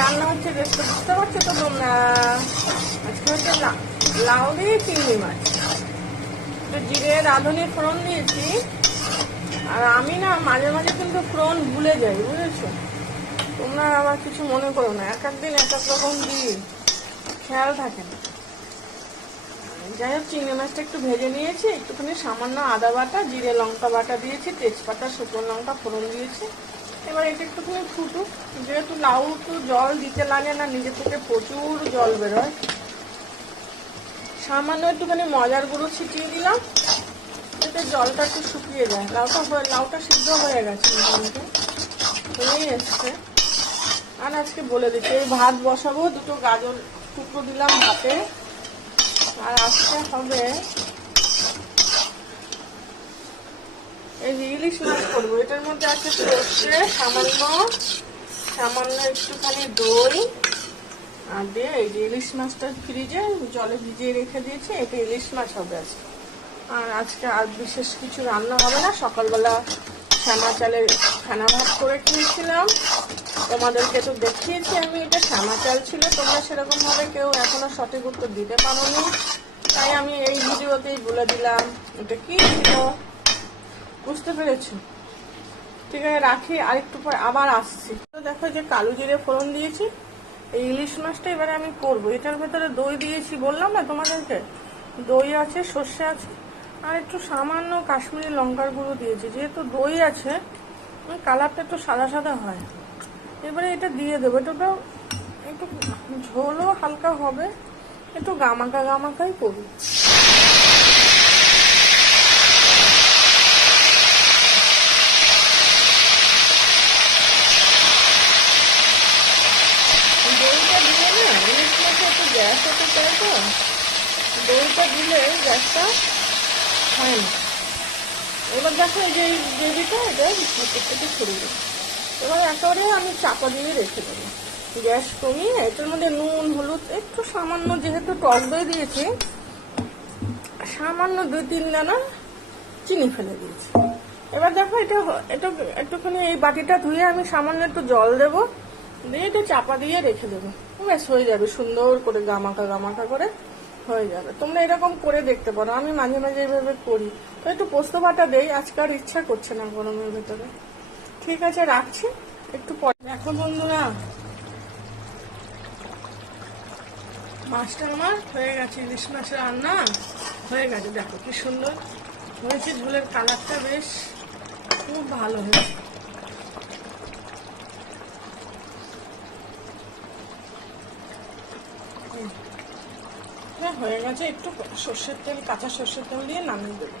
রান্না হচ্ছে বেশ, বুঝতে পারছো তো তোমরা। আজকে হচ্ছে লাউ দিয়ে চিংড়ি মাছ, একটু জিরে রাঁধুনি ফোড়ন দিয়েছি। আর আমি না মাঝে মাঝে কিন্তু ফোড়ন ভুলে যাই, বুঝেছো। তোমরা আবার কিছু মনে করো না, এক একদিন এক এক রকম দিই, খেয়াল থাকে না। যাই হোক, চিংড়ি মাছটা একটু ভেজে নিয়েছি, একটুখানি সামান্য আদা বাটা, জিরে লঙ্কা বাটা দিয়েছি, তেজপাতা শুকনো লঙ্কা ফোড়ন দিয়েছি। এবার এটা একটুখানি ফুটুক, যেহেতু লাউ তো জল দিতে লাগে না, নিজে থেকে প্রচুর জল বেরোয়। সামান্য একটুখানি মজার গুঁড়ো ছিটিয়ে দিলাম, যাতে জলটা একটু শুকিয়ে যায়। লাউটা সিদ্ধ হয়ে গেছে, মোটামুটি হয়ে এসছে। আর আজকে বলে দিচ্ছি, এই ভাত বসাবো, দুটো গাজর টুকরো দিলাম ভাতে। আর আজকে হবে এই ইলিশ মাছ করবো। এটার মধ্যে আছে সর্ষে, সামান্য একটুখানি দই আর দিয়ে এই যে ইলিশ মাছটা ফ্রিজে জলে ভিজিয়ে রেখে দিয়েছি, এটা ইলিশ মাছ হবে আজকে। আর আজকে আর বিশেষ কিছু রান্না হবে না। সকালবেলা শ্যামা চালের ফেনা ভাত করে খেয়েছিলাম, তোমাদেরকে তো দেখিয়েছি আমি। এটা শ্যামা চাল ছিল, তোমরা সেরকম ভাবে কেউ এখনো সঠিক উত্তর দিতে পারোনি, তাই আমি এই ভিডিওতেই বলে দিলাম এটা কি ছিল। বুঝতে পেরেছো? ঠিক আছে, রাখি, আরেকটু পর আবার আসছি। তো দেখো যে কালো জিরে ফোড়ন দিয়েছি, এই ইলিশ মাছটা এবারে আমি করবো। এটার ভেতরে দই দিয়েছি, বললাম না তোমাদেরকে, দই আছে, সর্ষে আছে, আর একটু সামান্য কাশ্মীরি লঙ্কার গুঁড়ো দিয়েছি। যেহেতু দই আছে, কালারটা একটু সাদা সাদা হয়। এবারে এটা দিয়ে দেবো। এটা তো একটু ঝোলও হালকা হবে, একটু গামাকাই করবো। দইটা দিলে না ইলিশ মাছে একটু গ্যাস হতে চায়, তো দইটা দিলে গ্যাসটা হয় না। এবার দেখো এই যে গ্রেভিটা, এটা একটু ছড়িয়ে দেবো। এবার একেবারে আমি চাপা দিয়ে রেখে দেবো, গ্যাস কমিয়ে। এটার মধ্যে নুন হলুদ একটু সামান্য, যেহেতু টক দই দিয়েছি, সামান্য 2-3 দানা চিনি ফেলে দিয়েছি। এবার দেখো এটা একটুখানি এই বাটিটা ধুয়ে আমি সামান্য একটু জল দেবো, দিয়ে এটা চাপা দিয়ে রেখে দেবো। ব্যাস হয়ে যাবে, সুন্দর করে গামাকা করে হয়ে যাবে। তোমরা এরকম করে দেখতে পারো, আমি মাঝে মাঝে এইভাবে করি। তো একটু পোস্ত বাটা দেই, আজকে আর ইচ্ছা করছে না গরমের ভেতরে। ঠিক আছে, রাখছি, একটু পরে। দেখো বন্ধুরা, মাছটা আমার হয়ে গেছে, ইলিশ মাছের রান্না হয়ে গেছে। দেখো কি সুন্দর হয়েছে, ঝোলের কালারটা বেশ খুব ভালো হয়েছে। হয়ে গেছে, একটু সর্ষের তেল, কাঁচা সর্ষের তেল দিয়ে নামিয়ে দেবো।